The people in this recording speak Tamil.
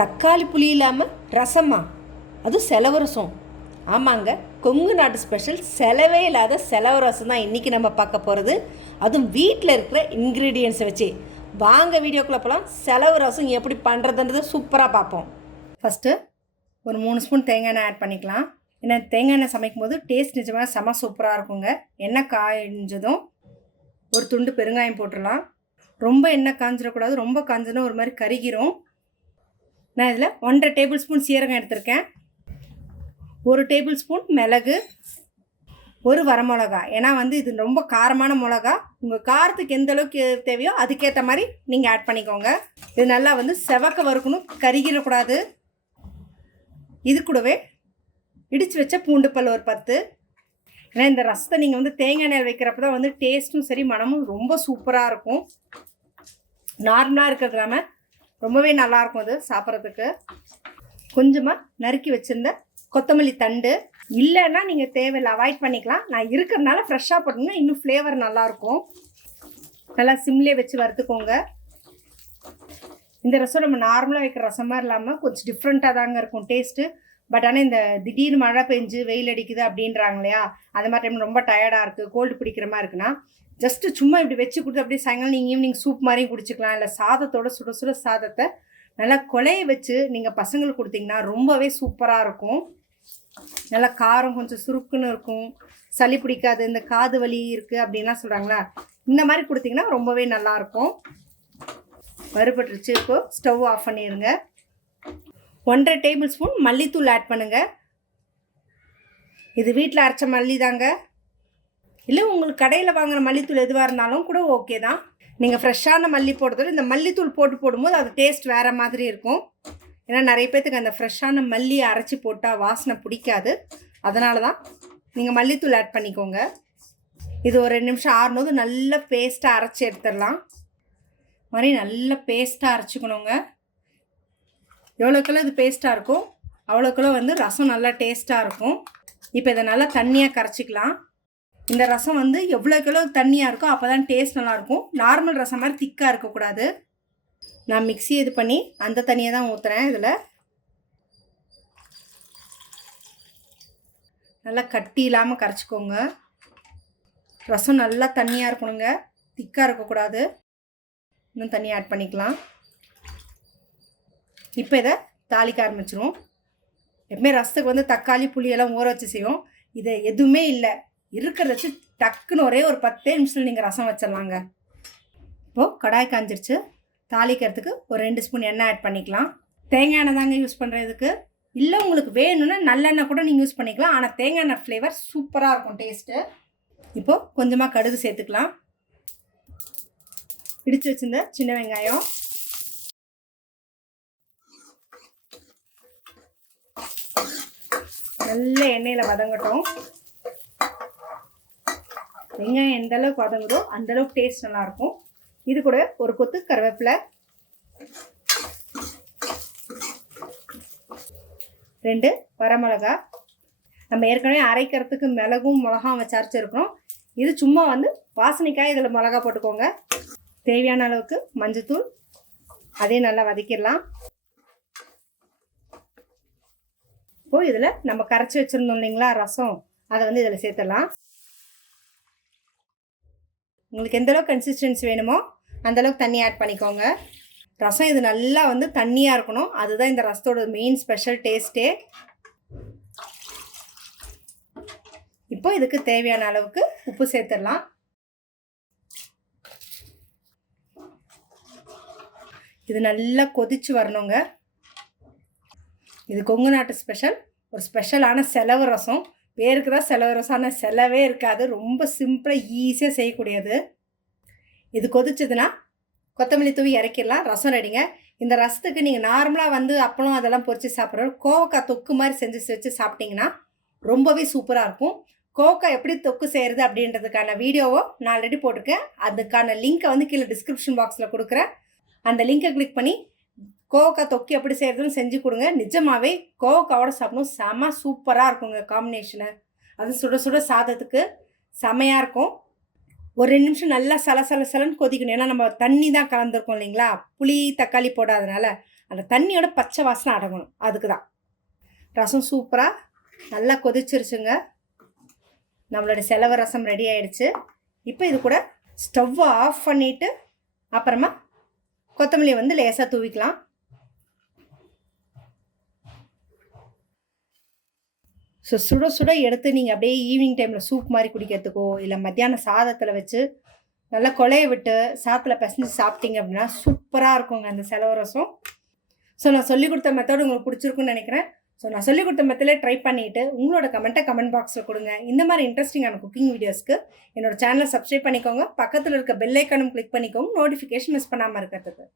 தக்காளி புளி இல்லாமல் ரசமா? அதுவும் செலவு ரசம். ஆமாங்க, கொங்கு நாட்டு ஸ்பெஷல் செலவே இல்லாத செலவு ரசம் தான் இன்றைக்கி நம்ம பார்க்க போகிறது. அதுவும் வீட்டில் இருக்கிற இன்க்ரீடியன்ஸை வச்சு. வாங்க வீடியோக்குள்ளே போகலாம். செலவு ரசம் எப்படி பண்ணுறதுன்றதை சூப்பராக பார்ப்போம். ஃபஸ்ட்டு ஒரு 3 ஸ்பூன் தேங்காய் எண்ணெய் ஆட் பண்ணிக்கலாம். ஏன்னா தேங்காய் எண்ணெய் சமைக்கும் போது டேஸ்ட் நிஜமாக செம சூப்பராக இருக்குங்க. எண்ணெய் காய்ஞ்சதும் ஒரு துண்டு பெருங்காயம் போட்டுடலாம். ரொம்ப எண்ணெய் காஞ்சிடக்கூடாது, ரொம்ப காஞ்சதுன்னா ஒரு மாதிரி கருகிரும். நான் இதில் 1.5 டேபிள் ஸ்பூன் சீரகம் எடுத்திருக்கேன், 1 டேபிள் ஸ்பூன் மிளகு, ஒரு வரமிளகா. ஏன்னா இது ரொம்ப காரமான மிளகா. உங்கள் காரத்துக்கு எந்த அளவுக்கு தேவையோ அதுக்கேற்ற மாதிரி நீங்கள் ஆட் பண்ணிக்கோங்க. இது நல்லா செவக்க வறுக்கணும், கருகிடக்கூடாது. இது கூடவே இடித்து வச்ச பூண்டு பல் ஒரு 10. ஏன்னா இந்த ரசத்தை நீங்கள் தேங்காய் எண்ணெய் வைக்கிறப்ப தான் டேஸ்ட்டும் சரி மனமும் ரொம்ப சூப்பராக இருக்கும். நார்மலாக இருக்கிறதுனால ரொம்பவே நல்லாயிருக்கும் அது சாப்பிட்றதுக்கு. கொஞ்சமாக நறுக்கி வச்சுருந்த கொத்தமல்லி தண்டு, இல்லைன்னா நீங்கள் தேவையில்லை, அவாய்ட் பண்ணிக்கலாம். நான் இருக்கிறதுனால ஃப்ரெஷ்ஷாக போட்டிங்கன்னா இன்னும் ஃப்ளேவர் நல்லாயிருக்கும். நல்லா சிம்லேயே வச்சு வறுத்துக்கோங்க. இந்த ரசம் நம்ம நார்மலாக வைக்கிற ரசமாக இல்லாமல் கொஞ்சம் டிஃப்ரெண்ட்டாக தாங்க இருக்கும் டேஸ்ட்டு. பட் ஆனால் இந்த திடீர்னு மழை பெஞ்சு வெயில் அடிக்குது அப்படின்றாங்க இல்லையா, அது மாதிரி டைம் ரொம்ப டயர்டாக இருக்குது, கோல்டு பிடிக்கிற மாதிரி இருக்குன்னா ஜஸ்ட்டு சும்மா இப்படி வச்சு கொடுத்து அப்படியே சாயங்காலம் நீங்கள் ஈவினிங் சூப் மாதிரியும் குடிச்சிக்கலாம். இல்லை சாதத்தோட சுட சுட சாதத்தை நல்லா கொலைய வச்சு நீங்கள் பசங்களுக்கு கொடுத்தீங்கன்னா ரொம்பவே சூப்பராக இருக்கும். நல்லா காரம் கொஞ்சம் சுருக்குன்னு இருக்கும், சளி பிடிக்காது, இந்த காது வலி இருக்குது அப்படின்லாம் சொல்கிறாங்களா, இந்த மாதிரி கொடுத்தீங்கன்னா ரொம்பவே நல்லாயிருக்கும். வறுபட்டுருச்சு. இப்போது ஸ்டவ் ஆஃப் பண்ணிடுங்க. 1.5 டேபிள் ஸ்பூன் மல்லித்தூள் ஆட் பண்ணுங்கள். இது வீட்டில் அரைச்ச மல்லி தாங்க. இல்லை உங்களுக்கு கடையில் வாங்குகிற மல்லித்தூள் எதுவாக இருந்தாலும் கூட ஓகே தான். நீங்கள் ஃப்ரெஷ்ஷான மல்லி போடுறதோட இந்த மல்லித்தூள் போடும்போது அது டேஸ்ட் வேறு மாதிரி இருக்கும். ஏன்னா நிறைய பேர்த்துக்கு அந்த ஃப்ரெஷ்ஷான மல்லியை அரைச்சி போட்டால் வாசனை பிடிக்காது. அதனால தான் நீங்கள் மல்லித்தூள் ஆட் பண்ணிக்கோங்க. இது ஒரு 2 நிமிஷம் ஆறுனது நல்ல பேஸ்ட்டாக அரைச்சி எடுத்துடலாம். மாதிரி நல்ல பேஸ்ட்டாக அரைச்சிக்கணுங்க. எவ்வளோக்கெல்லாம் இது பேஸ்ட்டாக இருக்கும் அவ்வளோக்கெல்லாம் ரசம் நல்லா டேஸ்ட்டாக இருக்கும். இப்போ இதை நல்லா தண்ணியாக கரைச்சிக்கலாம். இந்த ரசம் எவ்வளோக்கெவ்வளோ தண்ணியாக இருக்கோ அப்போ தான் டேஸ்ட் நல்லாயிருக்கும். நார்மல் ரசம் மாதிரி திக்காக இருக்கக்கூடாது. நான் மிக்ஸி இது பண்ணி அந்த தண்ணியை தான் ஊற்றுறேன். இதில் நல்லா கட்டி இல்லாமல் கரைச்சிக்கோங்க. ரசம் நல்லா தண்ணியாக இருக்கணுங்க, திக்காக இருக்கக்கூடாது. இன்னும் தண்ணி ஆட் பண்ணிக்கலாம். இப்போ இதை தாளிக்க ஆரம்பிச்சிரும். எப்பவுமே ரசத்துக்கு தக்காளி புளியெல்லாம் ஊற வச்சு செய்வோம். இதை எதுவுமே இல்லை, இருக்கிறத வச்சு டக்குன்னு ஒரே ஒரு 10 நிமிஷத்தில் நீங்கள் ரசம் வச்சிடலாங்க. இப்போது கடாய் காஞ்சிருச்சு. தாளிக்கிறதுக்கு ஒரு 2 ஸ்பூன் எண்ணெய் ஆட் பண்ணிக்கலாம். தேங்காய் எண்ணெய் தாங்க யூஸ் பண்ணுறதுக்கு. இல்லை உங்களுக்கு வேணும்னா நல்லெண்ணெய் கூட நீங்கள் யூஸ் பண்ணிக்கலாம். ஆனால் தேங்காய் எண்ணெய் ஃப்ளேவர் சூப்பராக இருக்கும் டேஸ்ட்டு. இப்போது கொஞ்சமாக கடுகு சேர்த்துக்கலாம். இடித்து வச்சிருந்த சின்ன வெங்காயம், நல்ல எண்ணெயில் வதங்கட்டும். வெங்காயம் எந்த அளவுக்கு வதங்குதோ அந்தளவுக்கு டேஸ்ட் நல்லாயிருக்கும். இது கூட ஒரு கொத்து கருவேப்பிலை, 2 வரமிளகா. நம்ம ஏற்கனவே அரைக்கிறதுக்கு மிளகும் மிளகாவும் வச்சு அரைச்சிருக்கிறோம். இது சும்மா வாசனைக்காய் இதில் மிளகா போட்டுக்கோங்க. தேவையான அளவுக்கு மஞ்சத்தூள், அதையும் நல்லா வதக்கிடலாம். இப்போது இதில் நம்ம கரைச்சி வச்சுருந்தோம் இல்லைங்களா ரசம், அதை இதில் சேர்த்துடலாம். உங்களுக்கு எந்தளவுக்கு கன்சிஸ்டன்சி வேணுமோ அந்தளவுக்கு தண்ணி ஆட் பண்ணிக்கோங்க. ரசம் இது நல்லா தண்ணியாக இருக்கணும். அதுதான் இந்த ரசத்தோட மெயின் ஸ்பெஷல் டேஸ்ட்டே. இப்போ இதுக்கு தேவையான அளவுக்கு உப்பு சேர்த்துடலாம். இது நல்லா கொதிச்சு வரணுங்க. இது கொங்கு நாட்டு ஸ்பெஷல், ஒரு ஸ்பெஷலான செலவு ரசம். பேருக்கு தான் செலவு ரசம், ஆனால் செலவே இருக்காது. ரொம்ப சிம்பிளாக ஈஸியாக செய்யக்கூடியது. இது கொதிச்சதுன்னா கொத்தமல்லி தூவி இறக்கிடலாம். ரசம் ரெடிங்க. இந்த ரசத்துக்கு நீங்கள் நார்மலாக அப்பளம் அதெல்லாம் பொரித்து சாப்பிட்றோம், கோவக்காய் தொக்கு மாதிரி செஞ்சு வச்சு சாப்பிட்டிங்கன்னா ரொம்பவே சூப்பராக இருக்கும். கோவக்காய் எப்படி தொக்கு செய்கிறது அப்படின்றதுக்கான வீடியோவை நான் ஆல்ரெடி போட்டிருக்கேன். அதுக்கான லிங்க்கை கீழே டிஸ்கிரிப்ஷன் பாக்ஸில் கொடுக்குறேன். அந்த லிங்கை கிளிக் பண்ணி கோவக்காய் தொக்கு எப்படி செய்கிறதுன்னு செஞ்சு கொடுங்க. நிஜமாகவே கோவக்காவோட சாப்பிடணும், செம சூப்பராக இருக்குங்க காம்பினேஷனு. அது சுட சுட சாதத்துக்கு செமையாக இருக்கும். ஒரு 2 நிமிஷம் நல்லா சலன்னு கொதிக்கணும். ஏன்னா நம்ம தண்ணி தான் கலந்துருக்கோம் இல்லைங்களா, புளி தக்காளி போடாதனால. அந்த தண்ணியோட பச்சை வாசனை அடங்கணும், அதுக்கு தான். ரசம் சூப்பராக நல்லா கொதிச்சிருச்சுங்க. நம்மளோட செலவு ரசம் ரெடி ஆகிடுச்சு. இப்போ இது கூட ஸ்டவ்வை ஆஃப் பண்ணிவிட்டு அப்புறமா கொத்தமல்லி வந்து லேசாக தூவிக்கலாம். ஸோ சுட சுட எடுத்து நீங்கள் அப்படியே ஈவினிங் டைமில் சூப் மாதிரி குடிக்கிறதுக்கோ இல்லை மத்தியானம் சாதத்தில் வச்சு நல்லா கொலைய விட்டு சாத்தில் பிசைஞ்சு சாப்பிட்டீங்க அப்படின்னா சூப்பராக இருக்குங்க அந்த செலவு ரசம். ஸோ நான் சொல்லிக் கொடுத்த மெத்தட் உங்களுக்கு பிடிச்சிருக்குன்னு நினைக்கிறேன். ஸோ நான் சொல்லிக் கொடுத்த மெத்தடிலே ட்ரை பண்ணிவிட்டு உங்களோட கமெண்ட்டை கமெண்ட் பாக்ஸில் கொடுங்க. இந்த மாதிரி இன்ட்ரெஸ்டிங்கான குக்கிங் வீடியோஸ்க்கு என்னோட சேனலை சப்ஸ்கிரைப் பண்ணிக்கோங்க. பக்கத்தில் இருக்க பெல் ஐக்கானும் கிளிக் பண்ணிக்கோங்க, நோட்டிஃபிகேஷன் மிஸ் பண்ணாமல் இருக்கிறதுக்கு.